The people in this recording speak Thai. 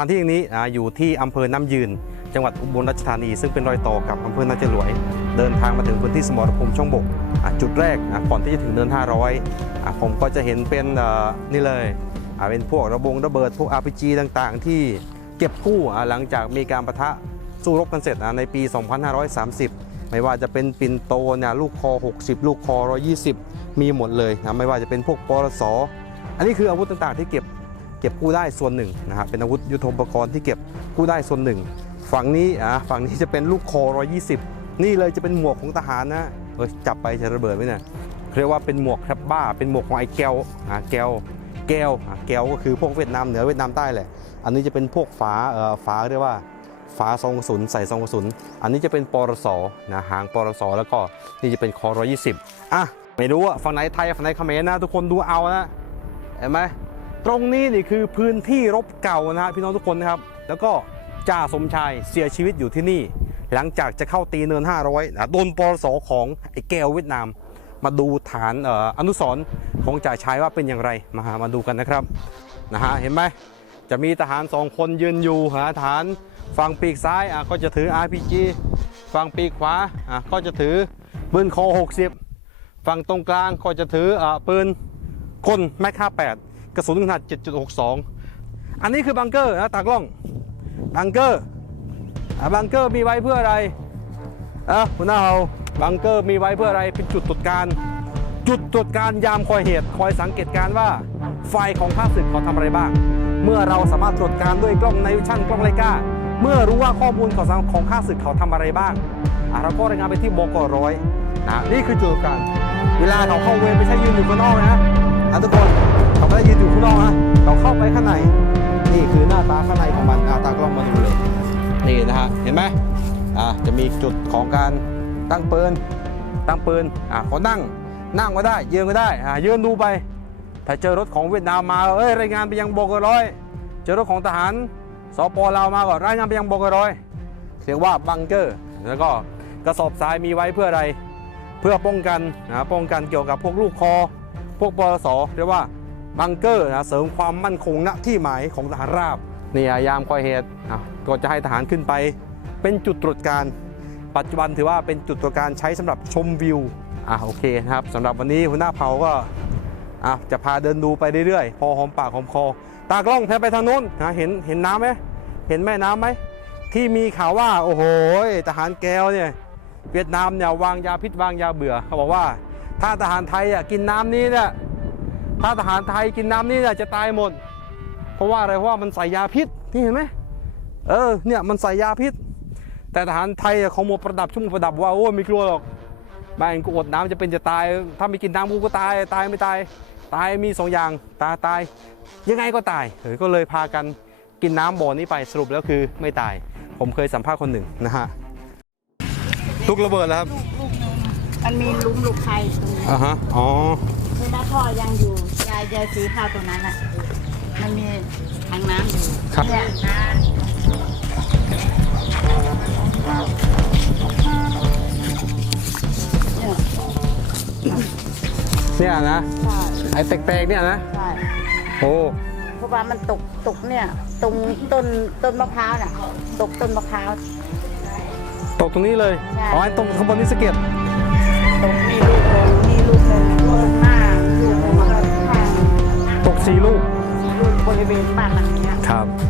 านที่แห่งนี้อยู่ที่อำเภอน้ำยืน จังหวัดอุบลราชธานี ซึ่งเป็นรอยต่อกับอำเภอนาจรวย เดินทางมาถึงพื้นที่สมรภูมิช่องบก จุดแรกก่อนที่จะถึงเนิน 500 ผมก็จะเห็นเป็นนี่เลยเป็นพวกระบงระเบิดพวก RPG ต่างๆ ที่เก็บกู้อ่หลังจากมีการประทะสู้รบกันเสร็จในปี 2530 ไม่ว่าจะเป็นปินโตเนี่ยลูกคอ 60 ลูกคอ 120 มีหมดเลยนะไม่ว่าจะเป็นพวกปรสอันนี้คืออาวุธต่างๆ ที่เก็บ เก็บกู้ได้ส่วนหนึ่งนะครับเป็นอาวุธยุทโธปกรณ์ที่เก็บกู้ได้ส่วนหนึ่ง ฝั่งนี้อะฝั่งนี้จะเป็นลูกคอ 120 นี่เลยจะเป็นหมวกของทหารนะเฮ้ยจับไปจะระเบิดไหมเนี่ยเรียกว่าเป็นหมวกแคปบ้า เป็นหมวกของไอ้แก้วอะแก้วแก้วอะแก้วก็คือพวกเวียดนามเหนือเวียดนามใต้แหละ อันนี้จะเป็นพวกฝาเอ่อฝาเรียกว่าฝาซองกระสุนใส่ซองกระสุน อันนี้จะเป็นปรสนะหางปรสแล้วก็นี่จะเป็นคอ120อะไม่รู้อะฝั่งไหนไทยฝั่งไหนเขมรนะทุกคนดูเอานะเห็นไหม ตรงนี้นี่คือพื้นที่รบเก่านะฮะพี่น้องทุกคนนะครับ แล้วก็จ่าสมชายเสียชีวิตอยู่ที่นี่ หลังจากจะเข้าตีเนิน 500นะโดนปรสของไอ้แก้วเวียดนาม มาดูฐานอออนุสรของจ่าชายว่าเป็นอย่างไรมาหามาดูกันนะครับนะฮะเห็นไหมจะมีทหารสองคนยืนอยู่หาฐานฝั่งปีกซ้ายอะก็จะถือ RPG ฝั่งปีกขวาอะก็จะถือปืนคอ60 ฝั่งตรงกลางก็จะถืออะปืนกลแม็ก58 กระสุนขนาด 7.62 อันนี้คือบังเกอร์นะตากล้อง บังเกอร์อะบังเกอร์มีไว้เพื่ออะไรอะคุณน้าเฮาบังเกอร์มีไว้เพื่ออะไรเป็นจุดตรวจการ จุดตรวจการยามคอยเหตุคอยสังเกตการว่าฝ่ายของข้าศึกเขาทำอะไรบ้าง เมื่อเราสามารถตรวจการด้วยกล้องในวิชั่นกล้องไลกาเมื่อรู้ว่าข้อมูลของสังของข้าศึกเขาทำอะไรบ้างอะเราก็รายงานไปที่บกร้อยนะนี่คือจุดตรวจการเวลาเขาเข้าเวรไม่ใช่ยืนอยู่ข้างนอกนะอะทุกคน เขาไม่ได้ยืนอยู่ข้างนอกนะเขาเข้าไปข้างในนี่คือหน้าตาข้างในของมันอะตากล้องมาดูเลยนี่นะฮะเห็นไหมอะจะมีจุดของการตั้งปืนตั้งปืนอะเขานั่งนั่งก็ได้ ยืนก็ได้อะยืนดูไป ถ้าเจอรถของเวียดนามมาเอ้ยรายงานไปยังบกร้อยเจอรถของทหารสปลาวมาก็รายงานไปยังบกร้อยเรียกว่าบังเกอร์แล้วก็กระสอบทรายมีไว้เพื่ออะไร เพื่อป้องกันนะป้องกันเกี่ยวกับพวกลูกคอ พวกปลสเรียกว่า บังเกอร์นะเสริมความมั่นคงณที่หมายของทหารราบนี่อะยามคอยเหตุอะก็จะให้ทหารขึ้นไป เป็นจุดตรวจการ ปัจจุบันถือว่าเป็นจุดตรวจการใช้สำหรับชมวิวอะโอเคนะครับสำหรับวันนี้หัวหน้าเผาก็อะจะพาเดินดูไปเรื่อยๆ พอหอมปากหอมคอ ตากล้องแพไปทางโน้นนะเห็นเห็นน้ำไหมเห็นแม่น้ำไหมที่มีข่าวว่า โอ้โหทหารแก้วเนี่ยเวียดนามเนี่ยวางยาพิษวางยาเบื่อเขาบอกว่า ถ้าทหารไทยอะกินน้ำนี้เนี่ย ถ้าทหารไทยกินน้ำนี้เนี่ยจะตายหมด เพราะว่าอะไรเพราะว่ามันใส่ยาพิษนี่เห็นไหมเออเนี่ยมันใส่ยาพิษ แต่ทหารไทยอะเขาหมดประดับชุ่มประดับว่าโอ้ไม่กลัวหรอกแม่งกูอดน้ำจะเป็นจะตาย ถ้าไม่กินน้ำกูก็ตายตายไม่ตาย ตายมีสองอย่างตายตาย ยังไงก็ตายเออก็เลยพากันกินน้ำบ่อนี้ไปสรุปแล้วคือไม่ตาย ผมเคยสัมภาษณ์คนหนึ่งนะฮะทุกระเบิดแล้วครับมันมีหลุมลูกไข่ตรงนี้อ่าฮะอ๋อคือถ้าพ่อยังอยู่ ยายยายสีข้าวตรงนั้นอะมันมีถังน้ำอยู่ครับ เนี่ยเนี่ยเนี่ยนะ ใช่ไอ้แตกๆเนี่ยนะ ใช่โอ้เพราะว่ามันตกตกเนี่ย ตรงต้นต้นมะพร้าวน่ะ ตกต้นมะพร้าว ตกตรงนี้เลยใช่อ๋อไอ้ตรงข้างบนนี่สะเก็ด ริเวณบ้านหลังเนี้ยครับ